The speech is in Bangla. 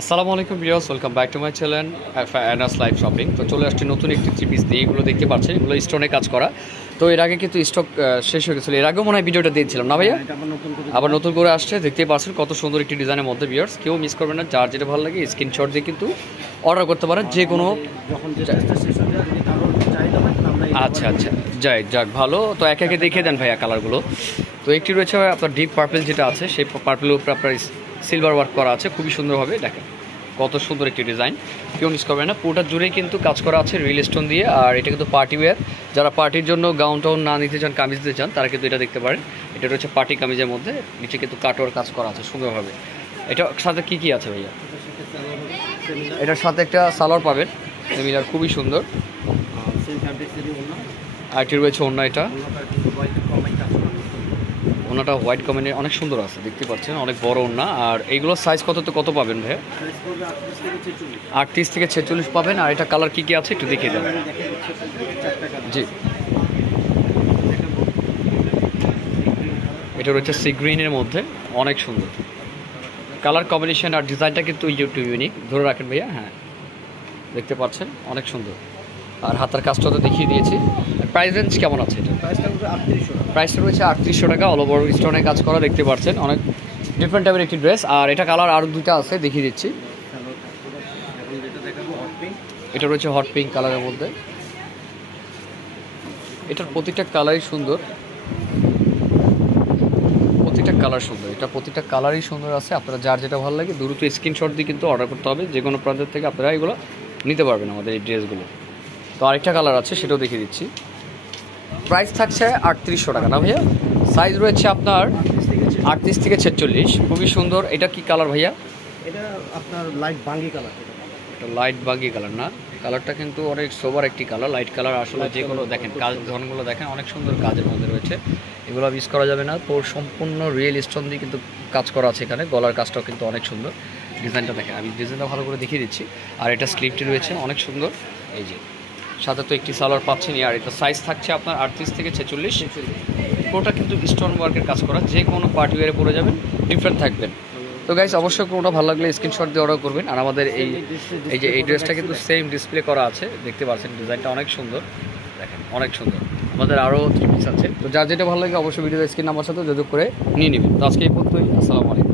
আসসালামু আলাইকুম viewers, welcome back to my channel Anas live shopping. তো চলে আসছি নতুন একটি থ্রি পিস দিয়ে। এগুলো দেখতে পাচ্ছেন, এগুলো স্টোনে কাজ করা। তো এর আগে কিন্তু স্টক শেষ হয়ে গেছিলো, এর আগেও মনে হয় ভিডিওটা দিয়েছিলাম না ভাইয়া? আবার নতুন করে আসছে, দেখতেই পাচ্ছেন কত সুন্দর একটি ডিজাইনের মধ্যে। ভিউয়ার্স, কেউ মিস করবেন না, যার যেটা ভালো লাগে স্ক্রিনশট দিয়ে কিন্তু অর্ডার করতে পারেন যে কোনো। আচ্ছা আচ্ছা, যাক ভালো। তো একে একে দেখিয়ে দেন ভাইয়া কালারগুলো। তো একটি রয়েছে আপনার ডিপ পার্পল যেটা আছে, সেই পার্পলের উপরে আপনার সিলভার ওয়ার্ক করা আছে, খুবই সুন্দরভাবে। দেখেন কত সুন্দর একটি ডিজাইন, কেউ মিস করবে না। পুরোটা জুড়েই কিন্তু কাজ করা আছে রিয়েল স্টোন দিয়ে। আর এটা কিন্তু পার্টি ওয়্যার, যারা পার্টির জন্য গাউন টাউন না নিতে চান, কামিজ দিতে চান, তারা কিন্তু এটা দেখতে পারেন। এটা রয়েছে পার্টি কামিজের মধ্যে, নিচে কিন্তু কাটওয়ার কাজ করা আছে সুন্দরভাবে। এটার সাথে কি কি আছে ভাইয়া? এটার সাথে একটা সালোয়ার পাবেন সেমিলার, খুবই সুন্দর। আর এটি রয়েছে ওড়না, এটা ওড়নাটা হোয়াইট কমেন্টে অনেক সুন্দর আছে, দেখতে পাচ্ছেন অনেক বড় ওড়না। আর এইগুলোর সাইজ কত পাবেন ভাইয়া? 38 থেকে 46 পাবেন। আর এটা কালার কি কি আছে একটু দেখিয়ে দেবেন। জি, এটা রয়েছে সি গ্রিনের মধ্যে, অনেক সুন্দর কালার কম্বিনেশন। আর ডিজাইনটা কিন্তু ইউনিক, ধরে রাখেন ভাইয়া। হ্যাঁ, দেখতে পাচ্ছেন অনেক সুন্দর। আর হাতার কাজটা তো দেখিয়ে দিয়েছি। প্রাইস রেঞ্জ কেমন আছে এটা? প্রাইসটা রয়েছে 3800 টাকা, অল ওভার স্টোনে কাজ করা, দেখতে পাচ্ছেন অনেক ডিফারেন্ট টাইপের একটি ড্রেস। আর এটা কালার আরও দুইটা আছে, দেখিয়ে দিচ্ছি। এটা রয়েছে হট পিঙ্ক কালারের মধ্যে। এটার প্রতিটা কালারই সুন্দর, প্রতিটা কালার সুন্দর, এটা প্রতিটা কালারই সুন্দর আছে। আপনারা যার যেটা ভালো লাগে দ্রুত স্ক্রিনশট দিয়ে কিন্তু অর্ডার করতে হবে। যে কোনো প্রান্ত থেকে আপনারা এগুলো নিতে পারবেন আমাদের এই ড্রেসগুলো। তো আরেকটা কালার আছে, সেটাও দেখিয়ে দিচ্ছি। প্রাইস থাকছে 3800 টাকা না ভাইয়া? সাইজ রয়েছে আপনার 38 থেকে 46, খুবই সুন্দর। এটা কি কালার ভাইয়া? এটা আপনার লাইট বাঙ্গি কালার। এটা লাইট বাঙ্গি কালার না, কালারটা কিন্তু অনেক সোবার একটি কালার, লাইট কালার। আসলে যে কোনো দেখেন কাজ ধরনগুলো দেখেন, অনেক সুন্দর কাজের মধ্যে রয়েছে, এগুলো মিস করা যাবে না। তো সম্পূর্ণ রিয়েল স্টোন দিয়ে কিন্তু কাজ করা আছে এখানে। গলার কাজটাও কিন্তু অনেক সুন্দর, ডিজাইনটা দেখেন, আমি ডিজাইনটা ভালো করে দেখিয়ে দিচ্ছি। আর এটা স্লিপটি রয়েছে অনেক সুন্দর, এই যে সাথে তো একটি সালোয়ার পাচ্ছেনই। আর এটা সাইজ থাকছে আপনার 38 থেকে 46। পুরোটা কিন্তু স্টোন ওয়ার্কের কাজ করা, যে কোনো পার্টি ওয়ারে পরে যাবেন, ডিফারেন্ট থাকবেন। তো গাইস, অবশ্যই কোনোটা ভালো লাগলে স্ক্রিনশট দিয়ে অর্ডার করবেন। আর আমাদের এই যে এই ড্রেসটা কিন্তু সেম ডিসপ্লে করা আছে, দেখতে পাচ্ছেন ডিজাইনটা অনেক সুন্দর, দেখেন অনেক সুন্দর। আমাদের আরও থ্রি পিস আছে, তো যার যেটা ভালো লাগে অবশ্যই ভিডিওর স্ক্রিন নাম্বার সাথে যোগাযোগ করে নিয়ে নেবেন। তো আজকে এই পর্যন্তই, আসসালামু আলাইকুম।